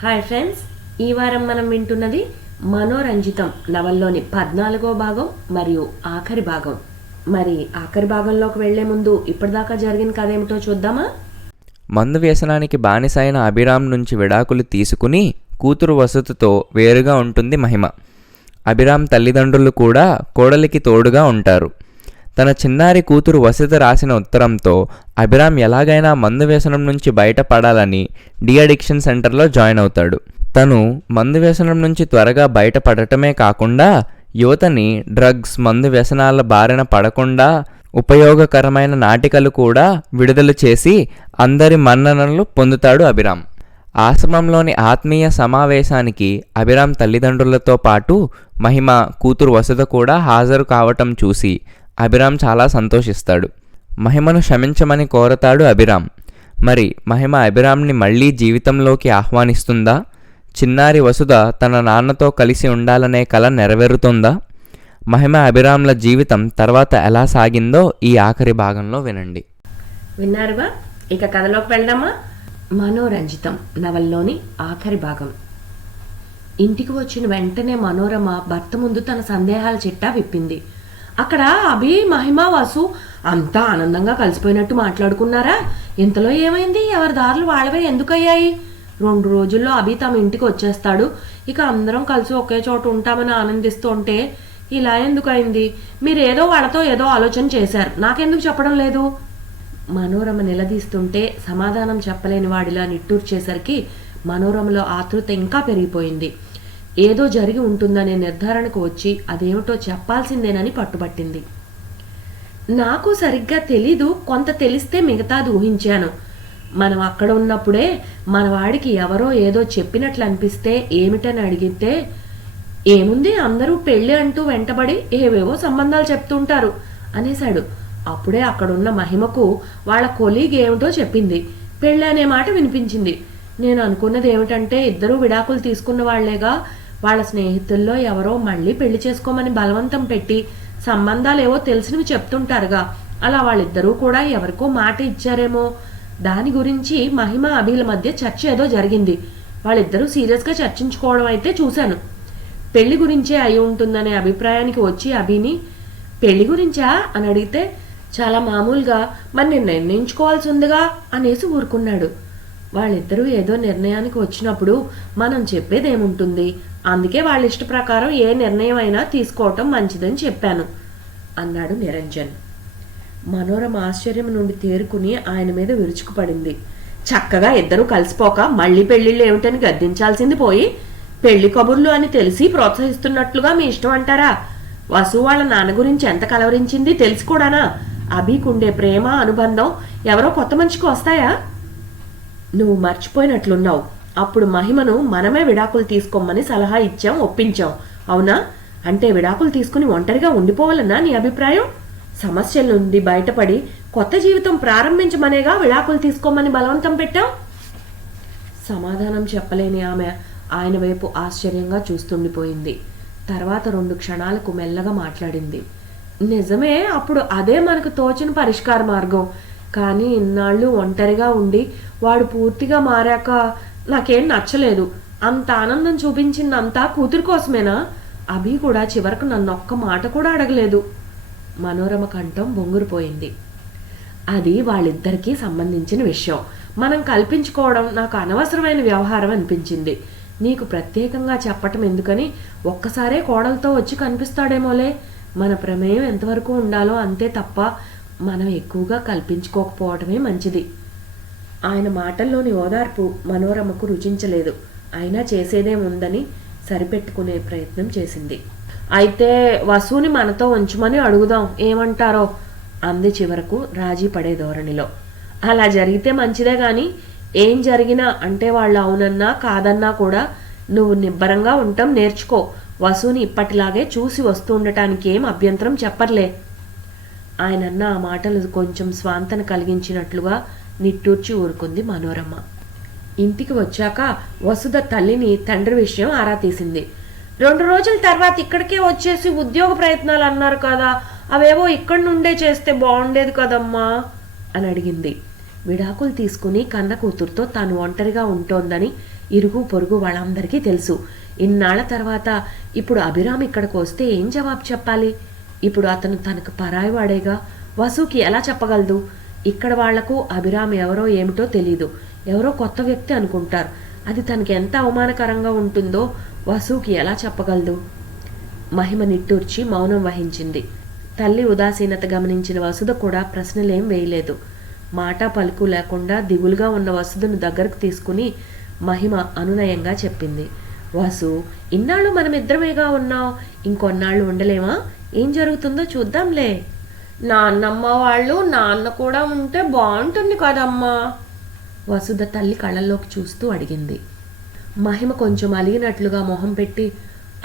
Hi friends, ఈ వారం మనం వింటున్నది మనోరంజితం నవల్లోని 14వ భాగం మరియు ఆఖరి భాగం. మరి ఆఖరి భాగంలోకి వెళ్లే ముందు ఇప్పటిదాకా జరిగిన కథ ఏమిటో చూద్దామా? మందు వ్యసనానికి బానిసైన అభిరామ్ నుంచి విడాకులు తీసుకుని కూతురు వసతితో వేరుగా ఉంటుంది మహిమ. అభిరామ్ తల్లిదండ్రులు కూడా కోడలికి తోడుగా ఉంటారు. తన చిన్నారి కూతురు వసతి రాసిన ఉత్తరంతో అభిరామ్ ఎలాగైనా మందు వ్యసనం నుంచి బయటపడాలని డీఅడిక్షన్ సెంటర్లో జాయిన్ అవుతాడు. తను మందు వ్యసనం నుంచి త్వరగా బయటపడటమే కాకుండా యువతని డ్రగ్స్, మందు వ్యసనాల బారిన పడకుండా ఉపయోగకరమైన నాటికలు కూడా విడుదల చేసి అందరి మన్ననలు పొందుతాడు అభిరామ్. ఆశ్రమంలోని ఆత్మీయ సమావేశానికి అభిరామ్ తల్లిదండ్రులతో పాటు మహిమ కూతురు వసుధ కూడా హాజరు కావటం చూసి అభిరామ్ చాలా సంతోషిస్తాడు. మహిమను క్షమించమని కోరతాడు అభిరామ్. మరి మహిమ అభిరామ్ని మళ్లీ జీవితంలోకి ఆహ్వానిస్తుందా? చిన్నారి వసుధ తన నాన్నతో కలిసి ఉండాలనే కల నెరవేరుతుందా? మహిమ అభిరామ్ల జీవితం తర్వాత ఎలా సాగిందో ఈ ఆఖరి భాగంలో వినండి. విన్నారుగా, ఇక కథలోకి వెళ్దామా? మనోరంజితం నవల్లోని ఆఖరి భాగం. ఇంటికి వచ్చిన వెంటనే మనోరమ భర్త ముందు తన సందేహాల చిట్టా విప్పింది. అక్కడ అభి, మహిమ, వసు అంతా ఆనందంగా కలిసిపోయినట్టు మాట్లాడుకున్నారా? ఇంతలో ఏమైంది? ఎవరి దారులు వాళ్ళవే ఎందుకయ్యాయి? 2 రోజుల్లో అభి తమ ఇంటికి వచ్చేస్తాడు. ఇక అందరం కలిసి ఒకే చోట ఉంటామని ఆనందిస్తుంటే ఇలా ఎందుకయింది? మీరేదో వాళ్ళతో ఏదో ఆలోచన చేశారు, నాకెందుకు చెప్పడం లేదు? మనోరమ నిలదీస్తుంటే సమాధానం చెప్పలేని వాడిలా నిట్టూర్చేసరికి మనోరమలో ఆతృత ఇంకా పెరిగిపోయింది. ఏదో జరిగి ఉంటుందనే నిర్ధారణకు వచ్చి అదేమిటో చెప్పాల్సిందేనని పట్టుబట్టింది. నాకు సరిగ్గా తెలీదు, కొంత తెలిస్తే మిగతాది ఊహించాను. మనం అక్కడ ఉన్నప్పుడే మన వాడికి ఎవరో ఏదో చెప్పినట్లు అనిపిస్తే ఏమిటని అడిగితే, ఏముంది అందరూ పెళ్ళి అంటూ వెంటబడి ఏవేవో సంబంధాలు చెప్తుంటారు అనేశాడు. అప్పుడే అక్కడున్న మహిమకు వాళ్ళ కొలీగ్ ఏమిటో చెప్పింది. పెళ్ళి అనే మాట వినిపించింది. నేను అనుకున్నది ఏమిటంటే ఇద్దరూ విడాకులు తీసుకున్న వాళ్లేగా, వాళ్ళ స్నేహితుల్లో ఎవరో మళ్ళీ పెళ్లి చేసుకోమని బలవంతం పెట్టి సంబంధాలేవో తెలిసినవి చెప్తుంటారుగా, అలా వాళ్ళిద్దరూ కూడా ఎవరికో మాట ఇచ్చారేమో. దాని గురించి మహిమ అభిల మధ్య చర్చ ఏదో జరిగింది. వాళ్ళిద్దరూ సీరియస్గా చర్చించుకోవడం అయితే చూశాను. పెళ్లి గురించే అయి ఉంటుందనే అభిప్రాయానికి వచ్చి అభిని, పెళ్లి గురించా అని అడిగితే చాలా మామూలుగా, మరి నేను నిర్ణయించుకోవాల్సి ఉందిగా అనేసి ఊరుకున్నాడు. వాళ్ళిద్దరూ ఏదో నిర్ణయానికి వచ్చినప్పుడు మనం చెప్పేదేముంటుంది, అందుకే వాళ్ళ ఇష్ట ప్రకారం ఏ నిర్ణయం అయినా తీసుకోవటం మంచిదని చెప్పాను అన్నాడు నిరంజన్. మనోరమ ఆశ్చర్యం నుండి తేరుకుని ఆయన మీద విరుచుకుపడింది. చక్కగా ఇద్దరూ కలిసిపోక మళ్ళీ పెళ్లిళ్ళు ఏమిటని గద్దించాల్సింది పోయి పెళ్లి కబుర్లు అని తెలిసి ప్రోత్సహిస్తున్నట్లుగా మీ ఇష్టం అంటారా? వసు వాళ్ళ నాన్న గురించి ఎంత కలవరించింది తెలిసి కూడానా? అభికుండే ప్రేమ, అనుబంధం ఎవరో కొత్త మనిషికి వస్తాయా? నువ్వు మర్చిపోయినట్లున్నావు. అప్పుడు మహిమను మనమే విడాకులు తీసుకోమని సలహా ఇచ్చాం, ఒప్పించాం, అవునా? అంటే విడాకులు తీసుకుని ఒంటరిగా ఉండిపోవాలన్నా నీ అభిప్రాయం? సమస్యల నుండి బయటపడి కొత్త జీవితం ప్రారంభించమనేగా విడాకులు తీసుకోమని బలవంతం పెట్టాం. సమాధానం చెప్పలేని ఆమె ఆయన వైపు ఆశ్చర్యంగా చూస్తుండిపోయింది. తర్వాత 2 క్షణాలకు మెల్లగా మాట్లాడింది. నిజమే, అప్పుడు అదే మనకు తోచిన పరిష్కార మార్గం. కానీ ఇన్నాళ్ళు ఒంటరిగా ఉండి వాడు పూర్తిగా మారాక నాకేం నచ్చలేదు. అంత ఆనందం చూపించిందంతా కూతురు కోసమేనా? అభి కూడా చివరకు నన్ను ఒక్క మాట కూడా అడగలేదు. మనోరమ కంఠం బొంగురుపోయింది. అది వాళ్ళిద్దరికీ సంబంధించిన విషయం. మనం కల్పించుకోవడం నాకు అనవసరమైన వ్యవహారం అనిపించింది. నీకు ప్రత్యేకంగా చెప్పటం ఎందుకని ఒక్కసారే కోడలతో వచ్చి కనిపిస్తాడేమోలే. మన ప్రమేయం ఎంతవరకు ఉండాలో అంతే తప్ప మనం ఎక్కువగా కల్పించుకోకపోవటమే మంచిది. ఆయన మాటల్లోని ఓదార్పు మనోరమకు రుచించలేదు. అయినా చేసేదేముందని సరిపెట్టుకునే ప్రయత్నం చేసింది. అయితే వసుని మనతో ఉంచమని అడుగుదాం, ఏమంటారో అంది చివరకు రాజీ పడే ధోరణిలో. అలా జరిగితే మంచిదే గాని ఏం జరిగినా అంటే వాళ్ళు అవునన్నా కాదన్నా కూడా నువ్వు నిబ్బరంగా ఉండటం నేర్చుకో. వసుని ఇప్పటిలాగే చూసి వస్తూ ఉండటానికి ఏం అభ్యంతరం చెప్పర్లే. ఆయనన్న ఆ మాటలు కొంచెం స్వాంతన కలిగించినట్లుగా నిట్టూర్చి ఊరుకుంది మనోరమ. ఇంటికి వచ్చాక వసుధ తల్లిని తండ్రి విషయం ఆరా తీసింది. 2 రోజుల తర్వాత ఇక్కడికే వచ్చేసి ఉద్యోగ ప్రయత్నాలు అన్నారు కదా, అవేవో ఇక్కడి నుండే చేస్తే బాగుండేది కదమ్మా అని అడిగింది. విడాకులు తీసుకుని కన్న కూతురుతో తాను ఒంటరిగా ఉంటోందని ఇరుగు పొరుగు వాళ్ళందరికీ తెలుసు. ఇన్నాళ్ల తర్వాత ఇప్పుడు అభిరామ్ ఇక్కడికి వస్తే ఏం జవాబు చెప్పాలి? ఇప్పుడు అతను తనకు పరాయివాడేగా. వసుకి ఎలా చెప్పగలదు? ఇక్కడ వాళ్లకు అభిరామ్ ఎవరో ఏమిటో తెలీదు. ఎవరో కొత్త వ్యక్తి అనుకుంటారు. అది తనకి ఎంత అవమానకరంగా ఉంటుందో వసుకి ఎలా చెప్పగలదు? మహిమ నిట్టూర్చి మౌనం వహించింది. తల్లి ఉదాసీనత గమనించిన వసుధ కూడా ప్రశ్నలేం వేయలేదు. మాట పలుకు లేకుండా దిగులుగా ఉన్న వసుధను దగ్గరకు తీసుకుని మహిమ అనునయంగా చెప్పింది. వసు, ఇన్నాళ్ళు మనమిద్దరమేగా ఉన్నాం, ఇంకొన్నాళ్ళు ఉండలేమా? ఏం జరుగుతుందో చూద్దాంలే. నాన్నమ్మ వాళ్ళు, నాన్న కూడా ఉంటే బాగుంటుంది కదమ్మా. వసుధ తల్లి కళ్ళల్లోకి చూస్తూ అడిగింది. మహిమ కొంచెం అలిగినట్లుగా మొహం పెట్టి,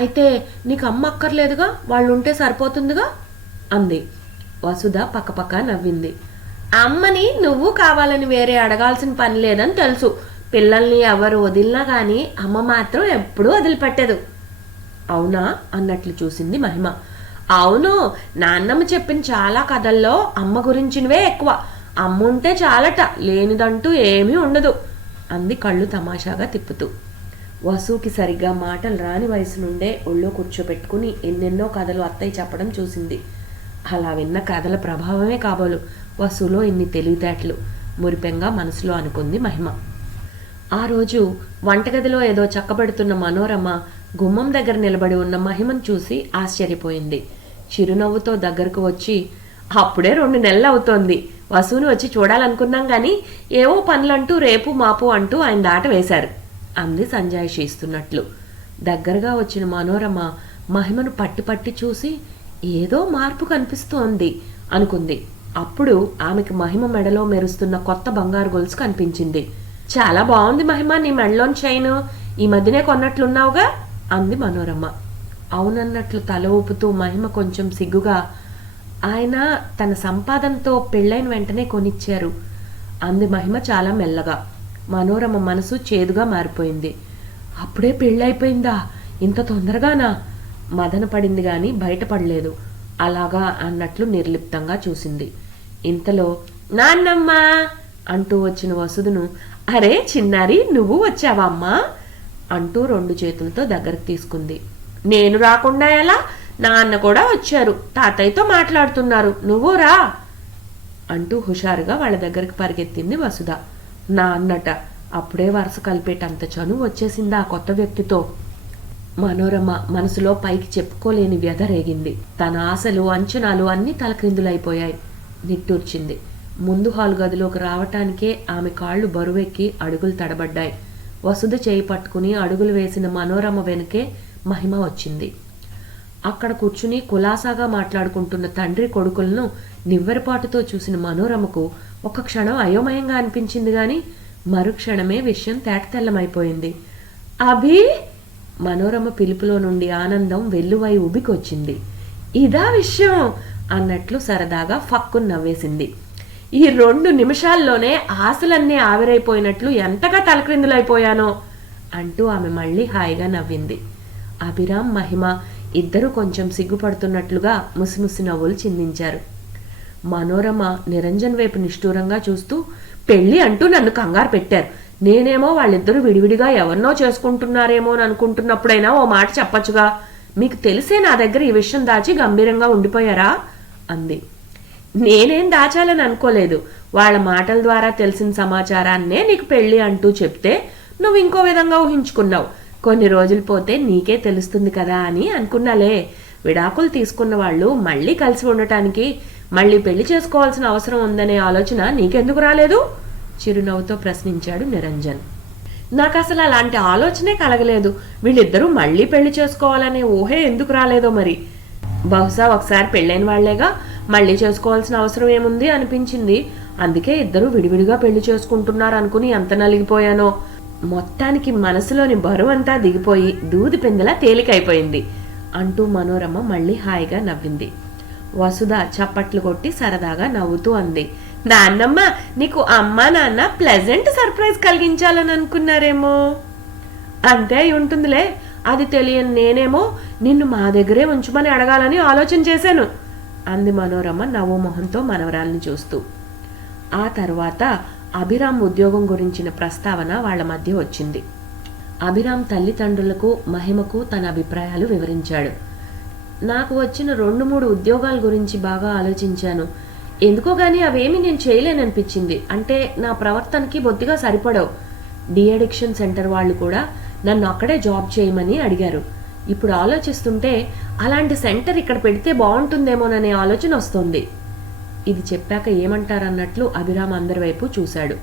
అయితే నీకు అమ్మ అక్కర్లేదుగా, వాళ్ళు ఉంటే సరిపోతుందిగా అంది. వసుధ పక్కపక్క నవ్వింది. అమ్మని నువ్వు కావాలని వేరే అడగాల్సిన పని లేదని తెలుసు. పిల్లల్ని ఎవరు వదిలినా కానీ అమ్మ మాత్రం ఎప్పుడూ వదిలిపెట్టదు. అవునా అన్నట్లు చూసింది మహిమ. అవును, నాన్నమ్మ చెప్పిన చాలా కథల్లో అమ్మ గురించినవే ఎక్కువ. అమ్మ ఉంటే చాలట, లేనిదంటూ ఏమీ ఉండదు అంది కళ్ళు తమాషాగా తిప్పుతూ. వసుకి సరిగ్గా మాటలు రాని వయసు నుండే ఒళ్ళో కూర్చోబెట్టుకుని ఎన్నెన్నో కథలు అత్తయ్య చెప్పడం చూసింది. అలా విన్న కథల ప్రభావమే కాబోలు వసులో ఇన్ని తెలివితేటలు మురిపెంగా మనసులో అనుకుంది మహిమ. ఆ రోజు వంటగదిలో ఏదో చక్కబెడుతున్న మనోరమ గుమ్మం దగ్గర నిలబడి ఉన్న మహిమను చూసి ఆశ్చర్యపోయింది. చిరునవ్వుతో దగ్గరకు వచ్చి, అప్పుడే 2 నెలలు అవుతోంది. వసుని వచ్చి చూడాలనుకున్నాం గాని ఏవో పనులంటూ రేపు మాపు అంటూ ఆయన దాట వేశారు అంది సంజాయిషి ఇస్తున్నట్లు. దగ్గరగా వచ్చిన మనోరమ మహిమను పట్టి పట్టి చూసి ఏదో మార్పు కనిపిస్తోంది అనుకుంది. అప్పుడు ఆమెకు మహిమ మెడలో మెరుస్తున్న కొత్త బంగారు గొలుసు కనిపించింది. చాలా బాగుంది మహిమ, నీ మెడలోని చైను ఈ మధ్యనే కొన్నట్లున్నావుగా అంది మనోరమ. అవునన్నట్లు తల ఊపుతూ మహిమ కొంచెం సిగ్గుగా, ఆయన తన సంపాదనతో పెళ్ళైన వెంటనే కొనిచ్చారు అంది మహిమ చాలా మెల్లగా. మనోరమ మనసు చేదుగా మారిపోయింది. అప్పుడే పెళ్ళైపోయిందా? ఇంత తొందరగానా? మదన పడింది గాని బయటపడలేదు. అలాగా అన్నట్లు నిర్లిప్తంగా చూసింది. ఇంతలో నాన్నమ్మ అంటూ వచ్చిన వసుధను, అరే చిన్నారి, నువ్వు వచ్చావా అమ్మా అంటూ 2 చేతులతో దగ్గరకు తీసుకుంది. నేను రాకుండా ఎలా? నాన్న కూడా వచ్చారు, తాతయ్యతో మాట్లాడుతున్నారు, నువ్వు రా అంటూ హుషారుగా వాళ్ళ దగ్గరికి పరిగెత్తింది వసుధ. నా అన్నట అప్పుడే వరుస కలిపేటంత చనువు వచ్చేసిందా ఆ కొత్త వ్యక్తితో? మనోరమ మనసులో పైకి చెప్పుకోలేని వ్యధ రేగింది. తన ఆశలు అంచనాలు అన్నీ తలక్రిందులైపోయాయి. నిట్టూర్చింది. ముందు హాలు గదిలోకి రావటానికే ఆమె కాళ్లు బరువెక్కి అడుగులు తడబడ్డాయి. వసుధ చేయి పట్టుకుని అడుగులు వేసిన మనోరమ వెనుకే మహిమ వచ్చింది. అక్కడ కూర్చుని కులాసాగా మాట్లాడుకుంటున్న తండ్రి కొడుకులను నివ్వెరపాటుతో చూసిన మనోరమకు ఒక క్షణం అయోమయంగా అనిపించింది గాని మరుక్షణమే విషయం తేటతెల్లమైపోయింది. అభి! మనోరమ పిలుపులో నుండి ఆనందం వెల్లువై ఉబికొచ్చింది. ఇదా విషయం అన్నట్లు సరదాగా ఫక్కును నవ్వేసింది. ఈ 2 నిమిషాల్లోనే ఆశలన్నీ ఆవిరైపోయినట్లు ఎంతగా తలక్రిందులైపోయానో అంటూ ఆమె మళ్ళీ హాయిగా నవ్వింది. అభిరామ్, మహిమ ఇద్దరూ కొంచెం సిగ్గుపడుతున్నట్లుగా ముసిముసి నవ్వులు చిందించారు. మనోరమ నిరంజన్ వైపు నిష్ఠూరంగా చూస్తూ, పెళ్లి అంటూ నన్ను కంగారు పెట్టారు. నేనేమో వాళ్ళిద్దరూ విడివిడిగా ఎవరినో చేసుకుంటున్నారేమో అని అనుకుంటున్నప్పుడైనా ఓ మాట చెప్పచ్చుగా. మీకు తెలిసే నా దగ్గర ఈ విషయం దాచి గంభీరంగా ఉండిపోయారా అంది. నేనేం దాచాలని అనుకోలేదు. వాళ్ళ మాటల ద్వారా తెలిసిన సమాచారాన్నే నీకు పెళ్లి అంటూ చెప్తే నువ్వు ఇంకో విధంగా ఊహించుకున్నావు. కొన్ని రోజులు పోతే నీకే తెలుస్తుంది కదా అని అనుకున్నాలే. విడాకులు తీసుకున్న వాళ్ళు మళ్ళీ కలిసి ఉండటానికి మళ్ళీ పెళ్లి చేసుకోవాల్సిన అవసరం ఉందనే ఆలోచన నీకెందుకు రాలేదు? చిరునవ్వుతో ప్రశ్నించాడు నిరంజన్. నాకు అసలు అలాంటి ఆలోచనే కలగలేదు. వీళ్ళిద్దరూ మళ్ళీ పెళ్లి చేసుకోవాలనే ఊహే ఎందుకు రాలేదో మరి. బహుశా ఒకసారి పెళ్ళైన వాళ్లేగా, మళ్ళీ చేసుకోవాల్సిన అవసరం ఏముంది అనిపించింది. అందుకే ఇద్దరు విడివిడిగా పెళ్లి చేసుకుంటున్నారు అనుకుని ఎంత నలిగిపోయానో. మొత్తానికి మనసులోని బరువంతా దిగిపోయి దూది పిందెలా తేలికైపోయింది అంటూ మనోరమ మళ్ళీ హాయిగా నవ్వింది. వసుధ చప్పట్లు కొట్టి సరదాగా నవ్వుతూ అంది. నాన్నమ్మ, నీకు అమ్మా నాన్న ప్లెజెంట్ సర్ప్రైజ్ కలిగించాలని అనుకున్నారేమో. అంతే అయి ఉంటుందిలే. అది తెలియని నేనేమో నిన్ను మా దగ్గరే ఉంచమని అడగాలని ఆలోచన చేశాను అంది మనోరమ నవ్వు మొహంతో మనవరాల్ని చూస్తూ. ఆ తర్వాత అభిరామ్ ఉద్యోగం గురించిన ప్రస్తావన వాళ్ల మధ్య వచ్చింది. అభిరామ్ తల్లిదండ్రులకు మహిమకు తన అభిప్రాయాలు వివరించాడు. నాకు వచ్చిన 2-3 ఉద్యోగాల గురించి బాగా ఆలోచించాను. ఎందుకో గానీ అవేమీ నేను చేయలేననిపించింది. అంటే నా ప్రవర్తనకి బొత్తిగా సరిపడవు. డీ అడిక్షన్ సెంటర్ వాళ్ళు కూడా నన్ను అక్కడే జాబ్ చేయమని అడిగారు. ఇప్పుడు ఆలోచిస్తుంటే అలాంటి సెంటర్ ఇక్కడ పెడితే బాగుంటుందేమోననే ఆలోచన వస్తోంది. ఇది చెప్పాక ఏమంటారన్నట్లు అభిరామ్ అందరి వైపు చూశాడు.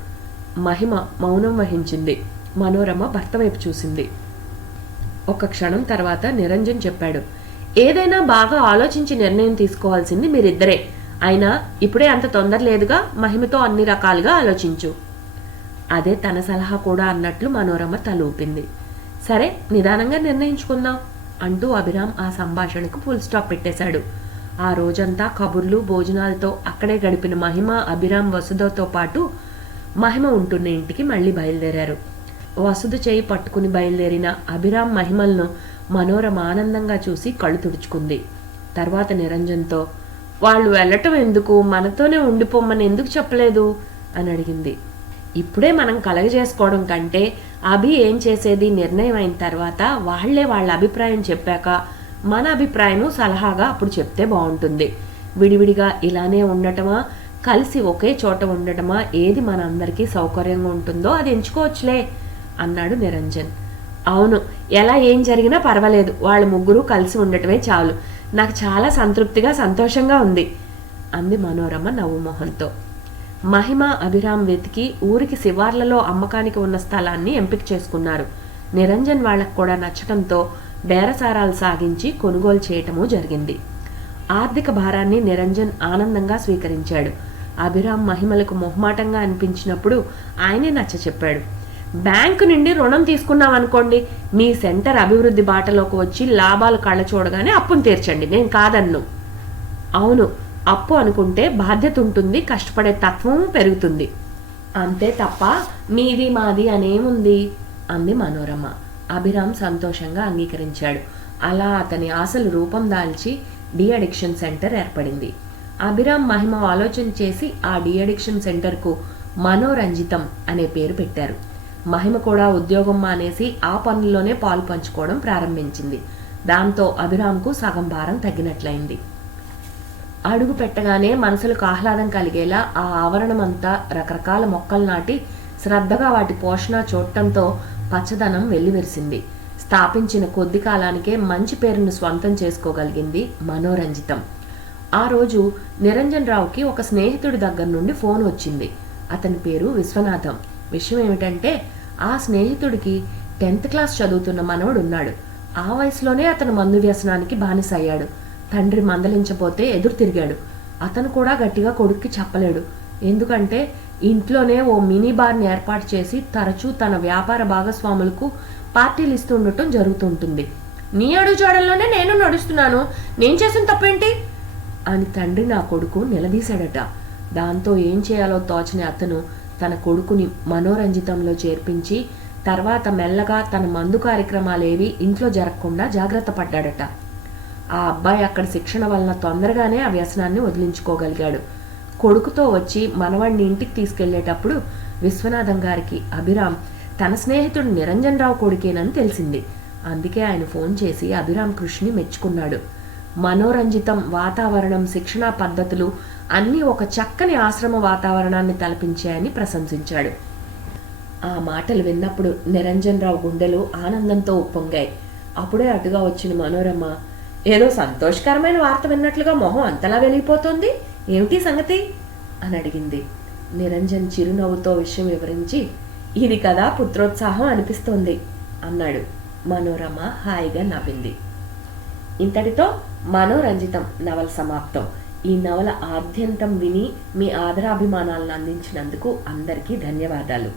మహిమ మౌనం వహించింది. మనోరమ భర్త వైపు చూసింది. ఒక క్షణం తర్వాత నిరంజన్ చెప్పాడు, ఏదైనా బాగా ఆలోచించి నిర్ణయం తీసుకోవాల్సింది మీరిద్దరే. అయినా ఇప్పుడే అంత తొందర లేదుగా, మహిమతో అన్ని రకాలుగా ఆలోచించు. అదే తన సలహా కూడా అన్నట్లు మనోరమ తలూపింది. సరే, నిదానంగా నిర్ణయించుకుందాం అంటూ అభిరామ్ ఆ సంభాషణకు ఫుల్ స్టాప్ పెట్టేశాడు. ఆ రోజంతా కబుర్లు భోజనాలతో అక్కడే గడిపిన మహిమ, అభిరామ్ వసుధతో పాటు మహిమ ఉంటున్న ఇంటికి మళ్ళీ బయలుదేరారు. వసుధ చేయి పట్టుకుని బయలుదేరిన అభిరామ్ మహిమలను మనోరమ ఆనందంగా చూసి కళ్ళు తుడుచుకుంది. తర్వాత నిరంజన్తో, వాళ్ళు వెళ్ళటం ఎందుకు, మనతోనే ఉండిపోమ్మని ఎందుకు చెప్పలేదు అని అడిగింది. ఇప్పుడే మనం కలగజేసుకోవడం కంటే అభి ఏం చేసేది నిర్ణయం అయిన తర్వాత వాళ్లే వాళ్ళ అభిప్రాయం చెప్పాక మన అభిప్రాయము సలహాగా అప్పుడు చెప్తే బాగుంటుంది. విడివిడిగా ఇలానే ఉండటమా, కలిసి ఒకే చోట ఉండటమా, ఏది మన అందరికీ సౌకర్యంగా ఉంటుందో అది ఎంచుకోవచ్చులే అన్నాడు నిరంజన్. అవును, ఎలా ఏం జరిగినా పర్వాలేదు, వాళ్ళ ముగ్గురు కలిసి ఉండటమే చాలు. నాకు చాలా సంతృప్తిగా సంతోషంగా ఉంది అంది మనోరమ నవ్వుమొహంతో. మహిమ, అభిరామ్ వెతికి ఊరికి శివార్లలో అమ్మకానికి ఉన్న స్థలాన్ని ఎంపిక చేసుకున్నారు. నిరంజన్ వాళ్లకు కూడా నచ్చటంతో బేరసారాలు సాగించి కొనుగోలు చేయటమూ జరిగింది. ఆర్థిక భారాన్ని నిరంజన్ ఆనందంగా స్వీకరించాడు. అభిరామ్ మహిమలకు మొహమాటంగా అనిపించినప్పుడు ఆయనే నచ్చ చెప్పాడు. బ్యాంకు నుండి రుణం తీసుకున్నామనుకోండి, మీ సెంటర్ అభివృద్ధి బాటలోకి వచ్చి లాభాలు కళ్ళ చూడగానే అప్పును తీర్చండి, నేను కాదన్ను. అవును, అప్పు అనుకుంటే బాధ్యత ఉంటుంది, కష్టపడే తత్వం పెరుగుతుంది. అంతే తప్ప మీది మాది అనేముంది అంది మనోరమ. అభిరామ్ సంతోషంగా అంగీకరించాడు. అలా అతని ఆశలు రూపం దాల్చి డీ అడిక్షన్ సెంటర్ ఏర్పడింది. అభిరామ్ మహిమ ఆలోచన చేసి ఆ డీ అడిక్షన్ సెంటర్కు మనోరంజితం అనే పేరు పెట్టారు. మహిమ కూడా ఉద్యోగం మానేసి ఆ పనుల్లోనే పాలు పంచుకోవడం ప్రారంభించింది. దాంతో అభిరామ్కు సగం భారం తగ్గినట్లయింది. అడుగు పెట్టగానే మనసులకు ఆహ్లాదం కలిగేలా ఆ ఆవరణమంతా రకరకాల మొక్కలు నాటి శ్రద్ధగా వాటి పోషణ చూడటంతో పచ్చదనం వెల్లివిరిసింది. స్థాపించిన కొద్ది కాలానికే మంచి పేరును స్వంతం చేసుకోగలిగింది మనోరంజితం. ఆ రోజు నిరంజన్ రావుకి ఒక స్నేహితుడి దగ్గర నుండి ఫోన్ వచ్చింది. అతని పేరు విశ్వనాథం. విషయం ఏమిటంటే, ఆ స్నేహితుడికి 10th క్లాస్ చదువుతున్న మనవడున్నాడు. ఆ వయసులోనే అతను మందు వ్యసనానికి బానిస అయ్యాడు. తండ్రి మందలించబోతే ఎదురు తిరిగాడు. అతను కూడా గట్టిగా కొడుక్కి చెప్పలేడు. ఎందుకంటే ఇంట్లోనే ఓ మినీ బార్ని ఏర్పాటు చేసి తరచూ తన వ్యాపార భాగస్వాములకు పార్టీలు ఇస్తూ ఉండటం జరుగుతుంటుంది. నీ అడుగుజాడల్లోనే నేను నడుస్తున్నాను, నేను చేసిన తప్పేంటి అని తండ్రి నా కొడుకు నిలదీశాడట. దాంతో ఏం చేయాలో తోచని అతను తన కొడుకుని మనోరంజితంలో చేర్పించి తర్వాత మెల్లగా తన మందు కార్యక్రమాలేవి ఇంట్లో జరగకుండా జాగ్రత్త పడ్డాడట. ఆ అబ్బాయి అక్కడ శిక్షణ వలన తొందరగానే ఆ వ్యసనాన్ని వదిలించుకోగలిగాడు. కొడుకుతో వచ్చి మనవాడిని ఇంటికి తీసుకెళ్లేటప్పుడు విశ్వనాథం గారికి అభిరామ్ తన స్నేహితుడు నిరంజన్ రావు కొడుకేనని తెలిసింది. అందుకే ఆయన ఫోన్ చేసి అభిరామ్ కృషిని మెచ్చుకున్నాడు. మనోరంజితం వాతావరణం, శిక్షణా పద్ధతులు అన్నీ ఒక చక్కని ఆశ్రమ వాతావరణాన్ని తలపించాయని ప్రశంసించాడు. ఆ మాటలు విన్నప్పుడు నిరంజన్ రావు గుండెలు ఆనందంతో ఉప్పొంగాయి. అప్పుడే అటుగా వచ్చిన మనోరమ, ఏదో సంతోషకరమైన వార్త విన్నట్లుగా మొహం అంతలా వెలిగిపోతోంది, ఏమిటి సంగతి అని అడిగింది. నిరంజన్ చిరునవ్వుతో విషయం వివరించి, ఇది కదా పుత్రోత్సాహం అనిపిస్తోంది అన్నాడు. మనోరమ హాయిగా నవ్వింది. ఇంతటితో మనోరంజితం నవల సమాప్తం. ఈ నవల ఆద్యంతం విని మీ ఆదరాభిమానాలను అందించినందుకు అందరికీ ధన్యవాదాలు.